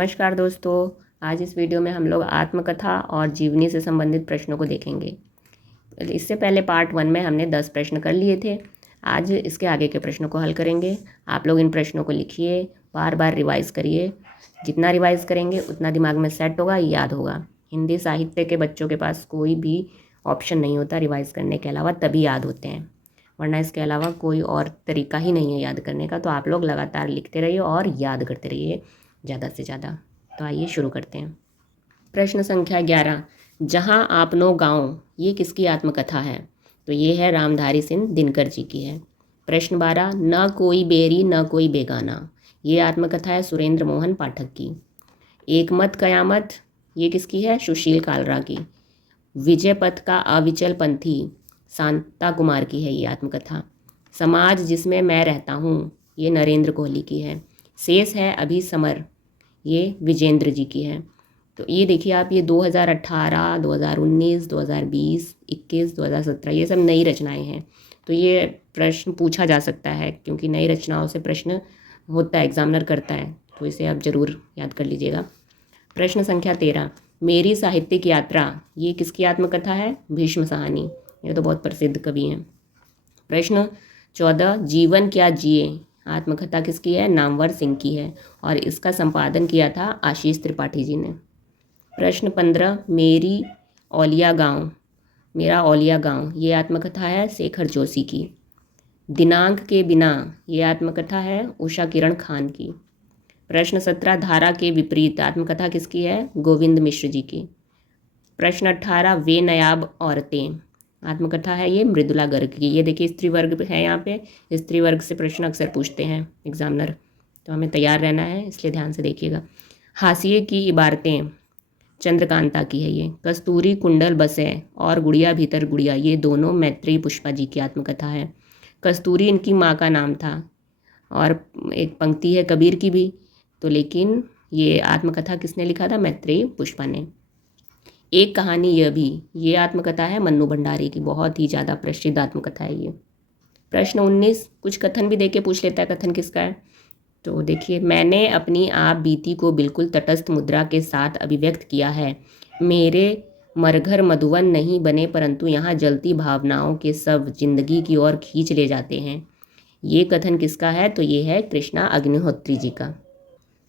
नमस्कार दोस्तों। आज इस वीडियो में हम लोग आत्मकथा और जीवनी से संबंधित प्रश्नों को देखेंगे। इससे पहले पार्ट 1 में हमने 10 प्रश्न कर लिए थे। आज इसके आगे के प्रश्नों को हल करेंगे। आप लोग इन प्रश्नों को लिखिए, बार बार रिवाइज़ करिए। जितना रिवाइज़ करेंगे उतना दिमाग में सेट होगा, याद होगा। हिंदी साहित्य के बच्चों के पास कोई भी ऑप्शन नहीं होता रिवाइज़ करने के अलावा, तभी याद होते हैं, वरना इसके अलावा कोई और तरीका ही नहीं है याद करने का। तो आप लोग लगातार लिखते रहिए और याद करते रहिए ज़्यादा से ज़्यादा। तो आइए शुरू करते हैं। प्रश्न संख्या 11, जहाँ आपनो गाँव, ये किसकी आत्मकथा है? तो ये है रामधारी सिंह दिनकर जी की है। प्रश्न 12, न कोई बेरी न कोई बेगाना, ये आत्मकथा है सुरेंद्र मोहन पाठक की। एक मत कयामत, ये किसकी है? सुशील कालरा की। विजय पथ का अविचल पंथी, शांता कुमार की है ये आत्मकथा। समाज जिसमें मैं रहता हूँ, ये नरेंद्र कोहली की है। शेष है अभी समर, ये विजेंद्र जी की है। तो ये देखिए आप, ये 2018, 2019, 2020, 21, 2017 ये सब नई रचनाएं हैं। तो ये प्रश्न पूछा जा सकता है क्योंकि नई रचनाओं से प्रश्न होता है, एग्जामिनर करता है, तो इसे आप ज़रूर याद कर लीजिएगा। प्रश्न संख्या 13, मेरी साहित्यिक यात्रा, ये किसकी आत्मकथा है? भीष्म साहनी, ये तो बहुत प्रसिद्ध कवि हैं। प्रश्न 14, जीवन क्या जिए, आत्मकथा किसकी है? नामवर सिंह की है और इसका संपादन किया था आशीष त्रिपाठी जी ने। प्रश्न 15, मेरी औलिया गांव, मेरा औलिया गांव, ये आत्मकथा है शेखर जोशी की। दिनांक के बिना, ये आत्मकथा है उषा किरण खान की। प्रश्न 17, धारा के विपरीत, आत्मकथा किसकी है? गोविंद मिश्र जी की। प्रश्न 18, वे नायाब औरतें, आत्मकथा है ये मृदुला गर्ग की। ये देखिए स्त्री वर्ग है, यहाँ पे स्त्री वर्ग से प्रश्न अक्सर पूछते हैं एग्जामिनर, तो हमें तैयार रहना है, इसलिए ध्यान से देखिएगा। हाशिए की इबारतें, चंद्रकांता की है ये। कस्तूरी कुंडल बसे और गुड़िया भीतर गुड़िया, ये दोनों मैत्रेयी पुष्पा जी की आत्मकथा है। कस्तूरी इनकी माँ का नाम था और एक पंक्ति है कबीर की भी, तो लेकिन ये आत्मकथा किसने लिखा था? मैत्रेयी पुष्पा ने। एक कहानी यह भी, ये आत्मकथा है मन्नू भंडारी की, बहुत ही ज़्यादा प्रसिद्ध आत्मकथा है ये। प्रश्न 19, कुछ कथन भी देके पूछ लेता है, कथन किसका है? तो देखिए, मैंने अपनी आप बीती को बिल्कुल तटस्थ मुद्रा के साथ अभिव्यक्त किया है। मेरे मरघर मधुवन नहीं बने, परंतु यहाँ जलती भावनाओं के सब जिंदगी की ओर खींच ले जाते हैं। ये कथन किसका है? तो ये है कृष्णा अग्निहोत्री जी का।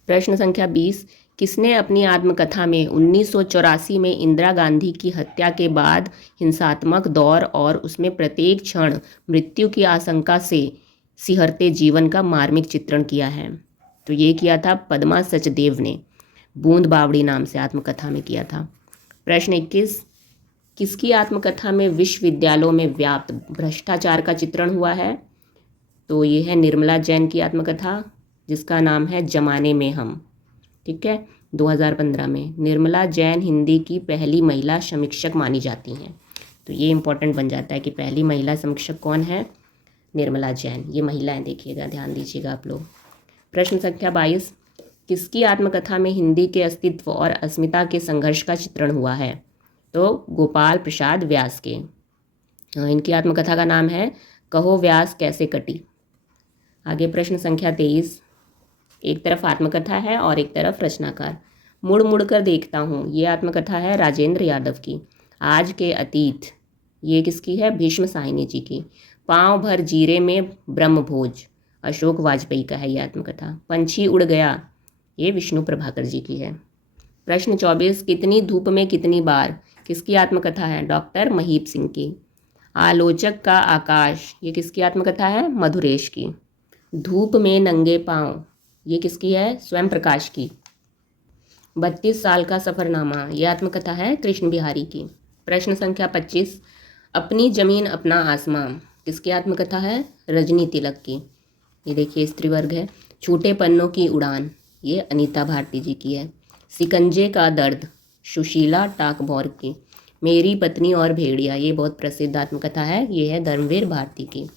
प्रश्न संख्या 20, किसने अपनी आत्मकथा में 1984 में इंदिरा गांधी की हत्या के बाद हिंसात्मक दौर और उसमें प्रत्येक क्षण मृत्यु की आशंका से सिहरते जीवन का मार्मिक चित्रण किया है? तो ये किया था पद्मा सचदेव ने, बूंद बावड़ी नाम से आत्मकथा में किया था। प्रश्न 21, किसकी आत्मकथा में विश्वविद्यालयों में व्याप्त भ्रष्टाचार का चित्रण हुआ है? तो ये है निर्मला जैन की आत्मकथा, जिसका नाम है जमाने में हम। ठीक है, 2015 में निर्मला जैन हिंदी की पहली महिला समीक्षक मानी जाती हैं। तो ये इंपॉर्टेंट बन जाता है कि पहली महिला समीक्षक कौन है? निर्मला जैन। ये महिलाएं देखिएगा, ध्यान दीजिएगा आप लोग। प्रश्न संख्या 22, किसकी आत्मकथा में हिंदी के अस्तित्व और अस्मिता के संघर्ष का चित्रण हुआ है? तो गोपाल प्रसाद व्यास के। इनकी आत्मकथा का नाम है कहो व्यास कैसे कटी। आगे प्रश्न संख्या 23, एक तरफ आत्मकथा है और एक तरफ रचनाकार। मुड़ मुड़ कर देखता हूँ, ये आत्मकथा है राजेंद्र यादव की। आज के अतीत, ये किसकी है? भीष्म साहिनी जी की। पाँव भर जीरे में ब्रह्मभोज, अशोक वाजपेयी का है ये आत्मकथा। पंछी उड़ गया, ये विष्णु प्रभाकर जी की है। प्रश्न 24, कितनी धूप में कितनी बार, किसकी आत्मकथा है? डॉक्टर महीप सिंह की। आलोचक का आकाश, ये किसकी आत्मकथा है? मधुरेश की। धूप में नंगे पाँव, ये किसकी है? स्वयं प्रकाश की। 32 साल का सफ़रनामा, ये आत्मकथा है कृष्ण बिहारी की। प्रश्न संख्या 25, अपनी ज़मीन अपना आसमां, किसकी आत्मकथा है? रजनी तिलक की। ये देखिए स्त्री वर्ग है। छूटे पन्नों की उड़ान, ये अनीता भारती जी की है। सिकंजे का दर्द, सुशीला टाकभौर की। मेरी पत्नी और भेड़िया, ये बहुत प्रसिद्ध आत्मकथा है, ये है धर्मवीर भारती की।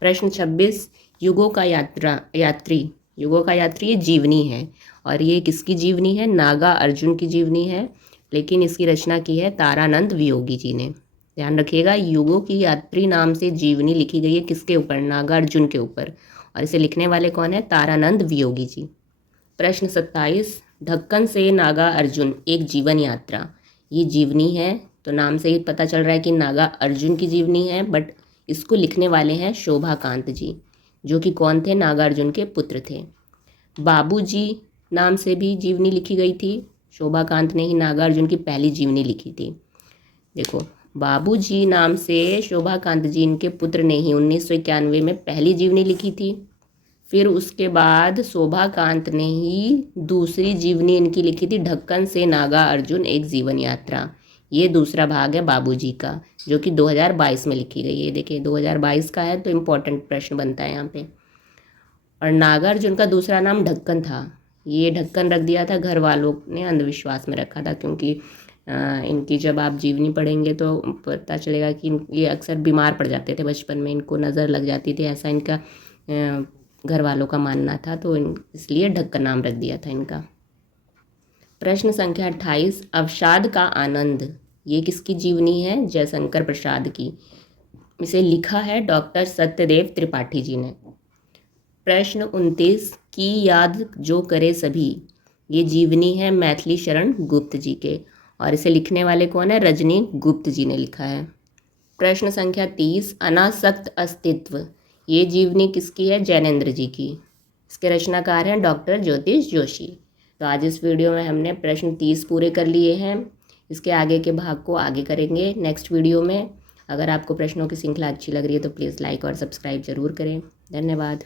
प्रश्न 26, युगों का यात्री, युगों का यात्री ये जीवनी है और ये किसकी जीवनी है? नागा अर्जुन की जीवनी है, लेकिन इसकी रचना की है तारानंद वियोगी जी ने। ध्यान रखिएगा, युगों की यात्री नाम से जीवनी लिखी गई है किसके ऊपर? नागार्जुन के ऊपर, और इसे लिखने वाले कौन है? तारानंद वियोगी जी। प्रश्न 27, ढक्कन से नागा अर्जुन एक जीवन यात्रा, ये जीवनी है तो नाम से ही पता चल रहा है कि नागा अर्जुन की जीवनी है, बट इसको लिखने वाले हैं शोभाकांत जी, जो कि कौन थे, नागार्जुन के पुत्र थे। बाबूजी नाम से भी जीवनी लिखी गई थी, शोभाकांत ने ही नागार्जुन की पहली जीवनी लिखी थी। देखो, बाबूजी नाम से शोभाकांत जी इनके पुत्र ने ही 1991 में पहली जीवनी लिखी थी। फिर उसके बाद शोभाकांत ने ही दूसरी जीवनी इनकी लिखी थी, ढक्कन से नागा अर्जुन एक जीवन यात्रा। ये दूसरा भाग है बाबूजी का, जो कि 2022 में लिखी गई है। देखिए 2022 का है तो इम्पोर्टेंट प्रश्न बनता है यहाँ पे। और नागार्जुन का दूसरा नाम ढक्कन था। ये ढक्कन रख दिया था, घर वालों ने अंधविश्वास में रखा था, क्योंकि इनकी जब आप जीवनी पढ़ेंगे तो पता चलेगा कि ये अक्सर बीमार पड़ जाते थे बचपन में, इनको नज़र लग जाती थी, ऐसा इनका घर वालों का मानना था, तो इसलिए ढक्कन नाम रख दिया था इनका। प्रश्न संख्या 28, अवसाद का आनंद, ये किसकी जीवनी है, जयशंकर प्रसाद की। इसे लिखा है डॉक्टर सत्यदेव त्रिपाठी जी ने। प्रश्न 29, की याद जो करे सभी, ये जीवनी है मैथिली शरण गुप्त जी के, और इसे लिखने वाले कौन है, रजनी गुप्त जी ने लिखा है। प्रश्न संख्या 30, अनासक्त अस्तित्व, ये जीवनी किसकी है, जैनेन्द्र जी की। इसके रचनाकार हैं डॉक्टर ज्योतिष जोशी। तो आज इस वीडियो में हमने प्रश्न 30 पूरे कर लिए हैं। इसके आगे के भाग को आगे करेंगे नेक्स्ट वीडियो में। अगर आपको प्रश्नों की श्रृंखला अच्छी लग रही है तो प्लीज़ लाइक और सब्सक्राइब ज़रूर करें। धन्यवाद।